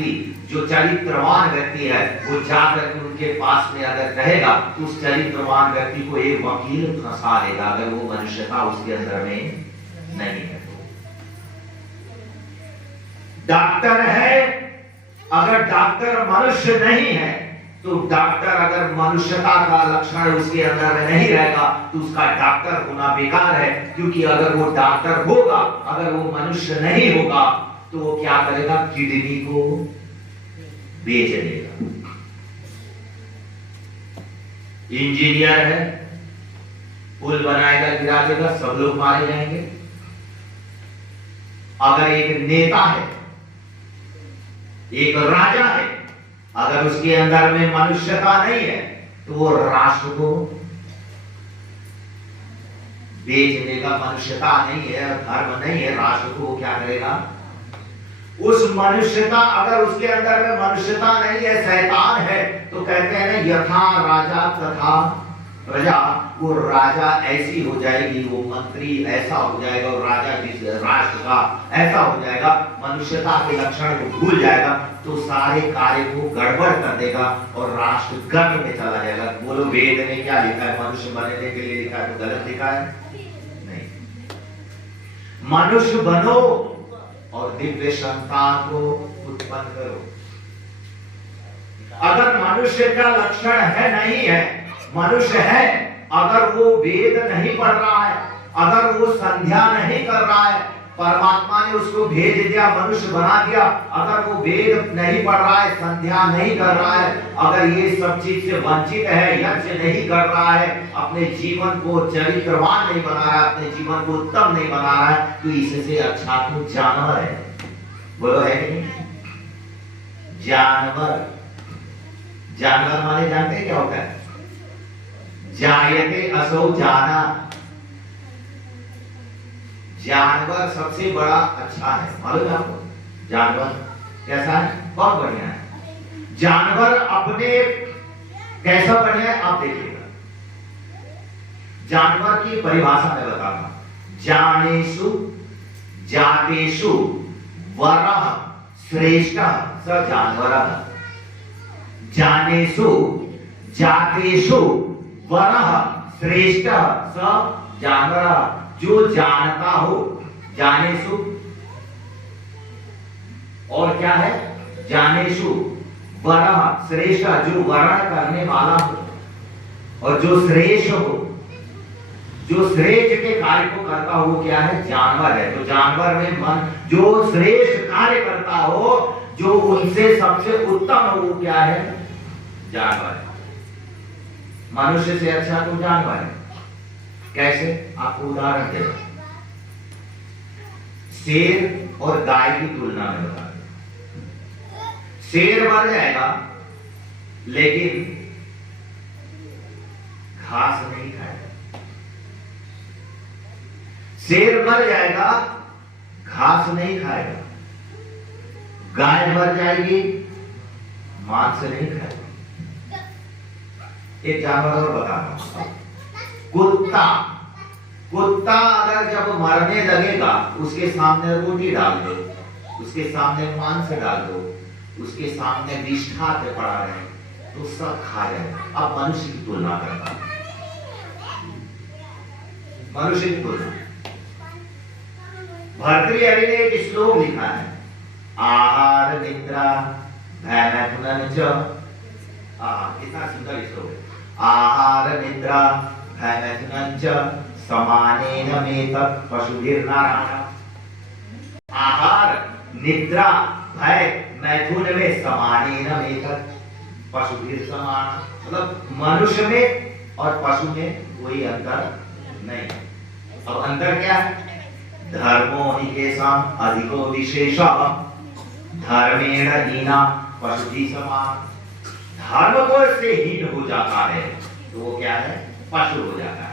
व्यक्ति, जो चरित्रवान व्यक्ति है, वो जाकर के उनके पास में अगर रहेगा तो उस चरित्रवान व्यक्ति को एक वकील फंसा देगा, अगर वो मनुष्यता उसके अंदर में नहीं है। डॉक्टर है, अगर डॉक्टर मनुष्य नहीं है तो डॉक्टर अगर मनुष्यता का लक्षण उसके अंदर में नहीं रहेगा तो उसका डॉक्टर होना बेकार है, क्योंकि अगर वो डॉक्टर होगा, अगर वो मनुष्य नहीं होगा तो वो क्या करेगा, किडनी को बेच देगा। इंजीनियर है, पुल बनाएगा, गिरा देगा, सब लोग मारे जाएंगे। अगर एक नेता है, एक राजा है, अगर उसके अंदर में मनुष्यता नहीं है तो वो राष्ट्र को बेच देगा। मनुष्यता नहीं है, धर्म नहीं है, राष्ट्र को वो क्या करेगा, उस मनुष्यता, अगर उसके अंदर में मनुष्यता नहीं है, शैतान है, तो कहते हैं ना, यथा राजा तथा प्रजा, वो राजा ऐसी हो जाएगी, वो मंत्री ऐसा हो जाएगा, और राजा जिस राष्ट्र का ऐसा हो जाएगा, मनुष्यता के लक्षण को भूल जाएगा, तो सारे कार्य को गड़बड़ कर देगा और राष्ट्र गर्भ में चला जाएगा। बोलो वेद में क्या लिखा है, मनुष्य बनने के लिए लिखा है तो गलत लिखा है? नहीं, मनुष्य बनो और दिव्य संतान को उत्पन्न करो। अगर मनुष्य का लक्षण है, नहीं है, मनुष्य है, अगर वो वेद नहीं पढ़ रहा है, अगर वो संध्या नहीं कर रहा है, परमात्मा ने उसको भेज दिया, मनुष्य बना दिया, अगर वो वेद नहीं पढ़ रहा है, संध्या नहीं कर रहा है, अगर ये सब चीज से वंचित है, यज्ञ नहीं कर रहा है, अपने जीवन को चरित्रवान नहीं बना रहा है, अपने जीवन को उत्तम नहीं बना रहा है, तो इससे अच्छा तो जानवर है। बोलो है कि नहीं? जानवर, जानवर माने जानते हैं क्या होता है? जायते असौ जाना, जानवर सबसे बड़ा अच्छा है, मालूम है आपको? जानवर कैसा है? बहुत बढ़िया है। जानवर अपने कैसा बढ़िया है आप देखिएगा। जानवर की परिभाषा में बताता, जानेषु जातेषु वरः श्रेष्ठः स जानवरः। जानेषु जातेषु वरः श्रेष्ठः स जानवरः। जो जानता हो, जानेषु, और क्या है? जानेषु वरः श्रेष्ठ, जो वर्ण करने वाला हो, और जो श्रेष्ठ हो, जो श्रेष्ठ के कार्य को करता हो, वो क्या है? जानवर है। तो जानवर में मन जो श्रेष्ठ कार्य करता हो, जो उनसे सबसे उत्तम हो, वो क्या है? जानवर है। मनुष्य से अच्छा तो जानवर है। कैसे? आपको उदाहरण दे, शेर और गाय की तुलना में बता दे। शेर मर जाएगा लेकिन घास नहीं खाएगा। शेर मर जाएगा, घास नहीं खाएगा। गाय मर जाएगी, मांस नहीं खाएगी। एक जानवर और बताता हूं, कुत्ता। कुत्ता अगर जब मरने लगेगा, उसके सामने रोटी डाल दो, उसके सामने मांस डाल दो, उसके सामने निष्ठा पे पड़ा रहे, तो सब खा जाएगा। अब मनुष्य की तुलना करता, मनुष्य की तुलना, भर्तृहरि ने एक श्लोक लिखा है, आहार निद्रा भयमैथुनम् च। कितना सुंदर श्लोक है। आहार निद्रा भयमैथुनम् च समानेन मेतत् पशुभिर्नराणाम्। आहार निद्रा भय मैथुन में समानेन मेतत् पशुभिर समान, मतलब मनुष्य में और पशु में कोई अंतर नहीं। अब अंतर क्या है? धर्मो निकेशम अधिको विशेषः धर्मेण हीना पशुभि समान। धर्म को से हीन हो जाता है तो वो क्या है? पशु हो जाता है।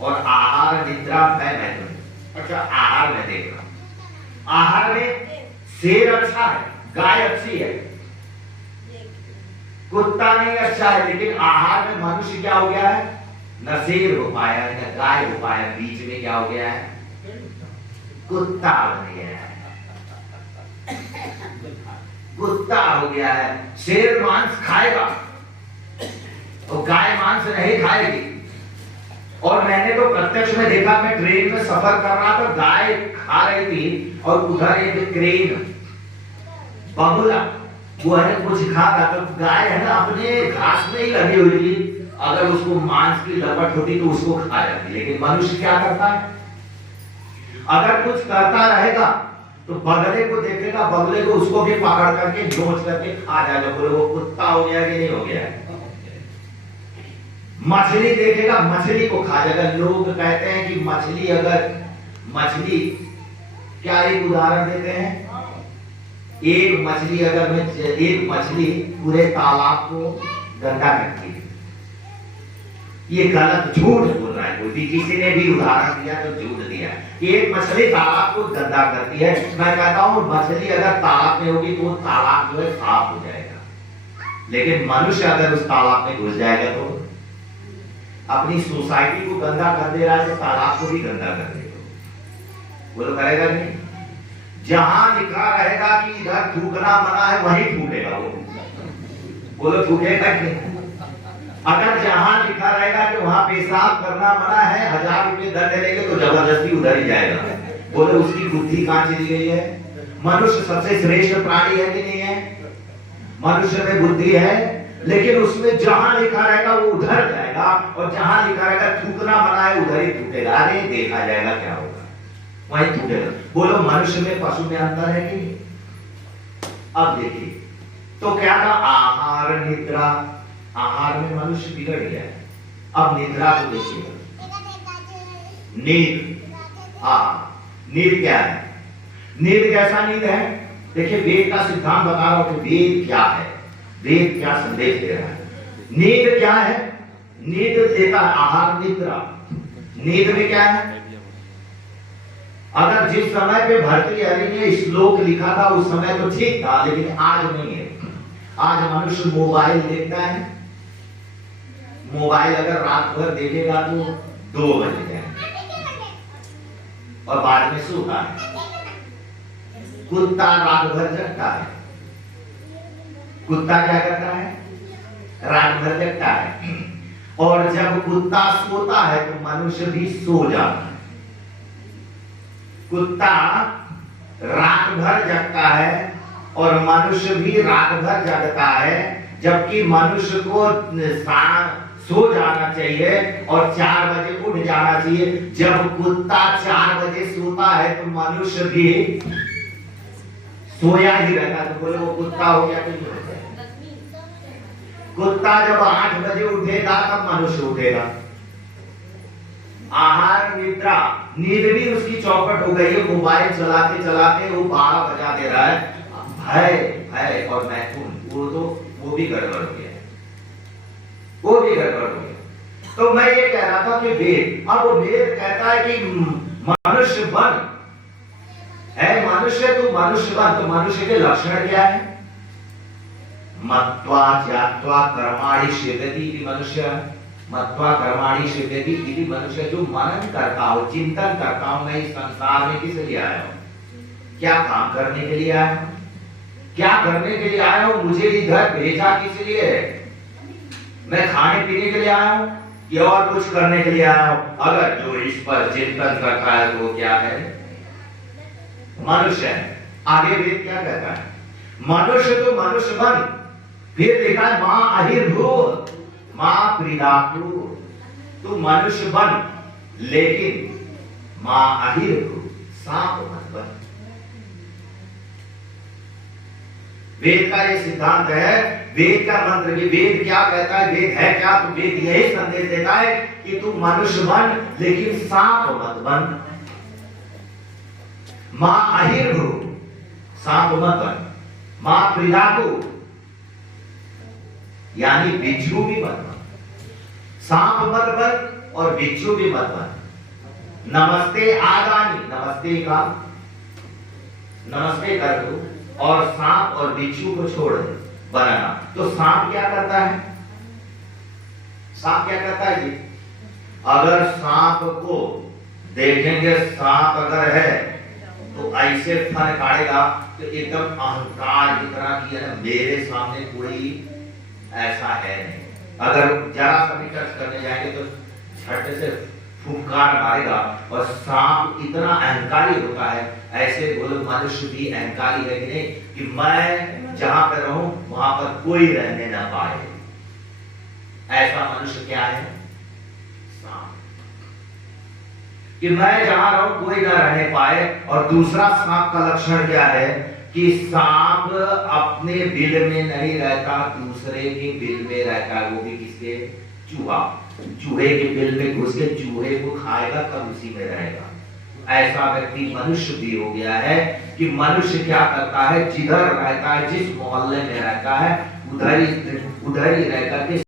और आहार निद्रा भय मैथुन। अच्छा, आहार में देख रहा हूं, आहार में शेर अच्छा है, गाय अच्छी है, कुत्ता नहीं अच्छा है, लेकिन आहार में मनुष्य क्या हो गया है? न शेर हो पाया, न गाय हो पाया, बीच में क्या हो गया है? कुत्ता बन गया है। कुत्ता हो गया है, शेर मांस खाएगा तो गाय मांस नहीं खाएगी। और मैंने तो प्रत्यक्ष में देखा, मैं ट्रेन में सफर कर रहा था, गाय खा रही थी और उधर एक क्रेन बगुला वो है कुछ खा रहा, तो गाय है ना अपने घास में ही लगी हुई थी, अगर उसको मांस की लपट होती तो उसको खा जाती। लेकिन मनुष्य क्या करता है, अगर कुछ करता रहेगा तो बगले को देखेगा, बगले को उसको भी पकड़ करके नोच करके खा जाएगा। बोले वो कुत्ता हो गया कि नहीं हो गया। मछली देखेगा, मछली को खा जाएगा। लोग कहते हैं कि मछली, अगर मछली, क्या एक उदाहरण देते हैं, एक मछली अगर मैं एक मछली पूरे तालाब को गंदा करती है, ये गलत झूठ बोल रहा है कोई भी, किसी ने भी उदाहरण दिया तो झूठ दिया कि एक मछली तालाब को गंदा करती है। मैं कहता हूं मछली अगर तालाब में होगी तो तालाब जो है साफ हो जाएगा, लेकिन मनुष्य अगर उस तालाब में घुस जाएगा तो अपनी सोसाइटी को गंदा कर दे रहा है, तो तालाब को भी गंदा कर देगा। बोलो करेगा नहीं? जहां लिखा रहेगा कि इधर थूकना मना है वहीं थूकेगा वो। बोलो थूकेगा कि? अगर जहां लिखा रहेगा कि वहां पेशाब करना मना है, 1000 रुपए दंड लेंगे तो जबरदस्ती उधर ही जाएगा। बोलो उसकी बुद्धि कहां चली गई है? मनुष्य सबसे श्रेष्ठ प्राणी है कि नहीं है? मनुष्य में बुद्धि है, लेकिन उसमें जहां लिखा रहेगा वो उधर जाएगा, और जहां लिखा रहेगा थूकना मना है उधर ही थूकेगा। अरे देखा जाएगा क्या होगा, वहीं थूकेगा। बोलो मनुष्य में पशु में अंतर है कि नहीं? अब देखिए तो क्या था, आहार निद्रा। आहार में मनुष्य बिगड़ गया है। अब निद्रा को देखिएगा, नींद। हाँ, नींद क्या है? नींद कैसा नींद है? देखिए वेद का सिद्धांत बता रहा हूं कि वेद क्या है, वेद क्या संदेश दे रहा है। नींद क्या है? नींद देता है आहार निद्रा। नींद में क्या है? अगर जिस समय पे भर्तृहरि ने श्लोक लिखा था उस समय तो ठीक था, लेकिन आज नहीं है। आज मनुष्य मोबाइल देखता है, मोबाइल अगर रात भर देखेगा तो 2 बज जाएंगे और बाद में सोता है। कुत्ता रात भर जगता है। कुत्ता क्या करता है? रात भर जगता है। और जब कुत्ता सोता है तो मनुष्य भी सो जाता है। कुत्ता रात भर जगता है और मनुष्य भी रात भर जगता है, जबकि मनुष्य को सो जाना चाहिए और 4 बजे उठ जाना चाहिए। जब कुत्ता 4 बजे सोता है तो मनुष्य भी सोया ही रहता है। तो बोले वो कुत्ता हो गया कि नहीं हो गया? कुत्ता जब 8 बजे उठेगा तब मनुष्य उठेगा। आहार निद्रा, नींद भी उसकी चौपट हो गई है। मोबाइल चलाते चलाते वो 12 बजा दे रहा है। भय भय और मैथुन, वो भी गड़बड़ हो गया, वो भी गड़बड़ हो गया। तो मैं ये कह रहा था कि वेद, अब वेद कहता है कि मनुष्य बन है, मनुष्य तो मनुष्य बन। तो मनुष्य के लक्षण क्या है? मत्वा ज्ञात्वा कर्माणि सिद्ध्यति इति मनुष्य, मत्वा कर्माणि सिद्ध्यति इति मनुष्य। जो मनन करता हो, चिंतन करता हूं, मैं इस संसार में किस लिए आया हूं? क्या काम करने के लिए आया हूं? क्या करने के लिए आया हूं? मुझे इधर भेजा किस लिए है? मैं खाने पीने के लिए आया हूं कि और कुछ करने के लिए आया हूं? अगर जो इस पर चिंतन करता है तो क्या है? मनुष्य है। आगे वेद क्या कहता है? मनुष्य तो मनुष्य बन। फिर लिखा है मां अहिर्भूत मां प्रीदाक्रूर। तू मनुष्य बन, लेकिन मां अहिर्भूत, सांप मत बन। वेद का ये सिद्धांत है, वेद का मंत्र। वेद क्या कहता है? वेद है क्या? तो वेद यही संदेश देता है कि तू मनुष्य बन, लेकिन सांप मत बन। मां अहिर्भूत, सांप मत बन। मां प्रीदाक्रूर, यानी बिच्छू भी मत बन। सांप मत बन और बिच्छू भी मत बन। नमस्ते आदानी, नमस्ते का नमस्ते कर दो और सांप और बिच्छू को छोड़ दे बनाना। तो सांप क्या करता है? सांप क्या करता है जी? अगर सांप को देखेंगे, सांप अगर है तो ऐसे फन काटेगा तो एकदम अहंकार की तरह की है ना, मेरे सामने कोई ऐसा है नहीं। अगर जरा सा भी टच करने जाएंगे तो झट से फुफकार मारेगा। और सांप इतना अहंकारी होता है, ऐसे बोलो मनुष्य भी अहंकारी है कि नहीं, कि मैं जहां पर रहूं वहां पर कोई रहने ना पाए। ऐसा मनुष्य क्या है? सांप। कि मैं जहां रहूं कोई ना रहने पाए। और दूसरा सांप का लक्षण क्या है? कि सांप अपने बिल में नहीं रहता, दूसरे के बिल में रहता है। वो भी किसके? चूहा। चूहे के बिल में घुस के चूहे को खाएगा, तब उसी में रहेगा। ऐसा व्यक्ति मनुष्य भी हो गया है कि मनुष्य क्या करता है, जिधर रहता है, जिस मोहल्ले में रहता है, उधर ही रह करके